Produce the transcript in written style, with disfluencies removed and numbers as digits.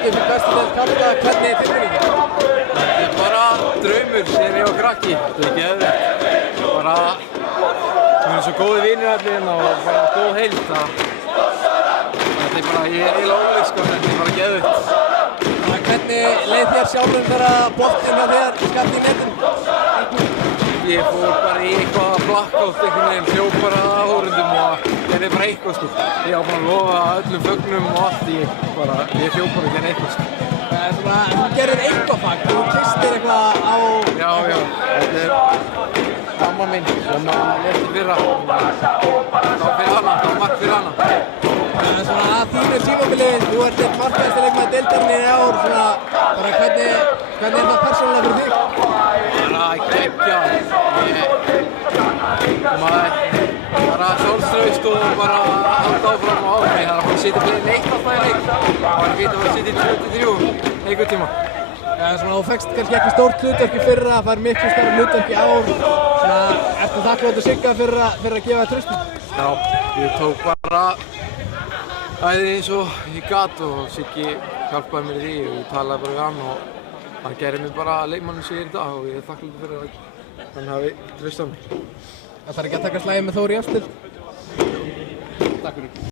Efstu deild karla, hvernig er tilfinningin? Þetta er bara draumur þegar ég var krakki. Þetta er geðveikt. Bara, við erum svo góði vinir allir og bara góð heild. Þetta er bara, ég er eiginlega óviss sko, þetta er bara geðveikt. Hvernig leið þér sjálfum þegar boltinn hjá þér skall í netinu? Ég fór bara í eitthvað blackout einhvern veginn, hljóp bara að hórundum og gerði bara eitthvað sko. Ég var bara að lofa öllum fögnum og allt, ég hljóp bara að gera eitthvað sko. Þú gerir eitthvað fagn, þú kistir eitthvað á... Já, þetta er mamma mín sem lesti fyrra. Það var fyrir hana, það var margt fyrir hana. Svona að þínu tímabili, þú ert eitt markahæsti leikmaður deildarinnar í ár, svona bara hvernig er það persónulega fyrir þig? Bara geggjað. Bara sjálfstraust og bara halda áfram á áfram. Það er að fara að sitja fyrir neitt alltaf í leik. Það var fínt að fara að sitja í 23 einhvern tíma. Þú fékkst kannski ekki stórt hlutverk í fyrra, það er miklu stærra hlutverk í ár. Ertu þakklátur Sigga fyrir að gefa þér traustið? Já, ég tók bara æði eins og ég gat og Siggi hjálpaði mér í því og ég talaði bara við hann og hann gerði mér bara leikmanninn sem ég er í dag og ég er þakklátur fyrir að hann hafi traustað mér. Það þarf ekki að taka slagið með Þór í eftir. Takk fyrir.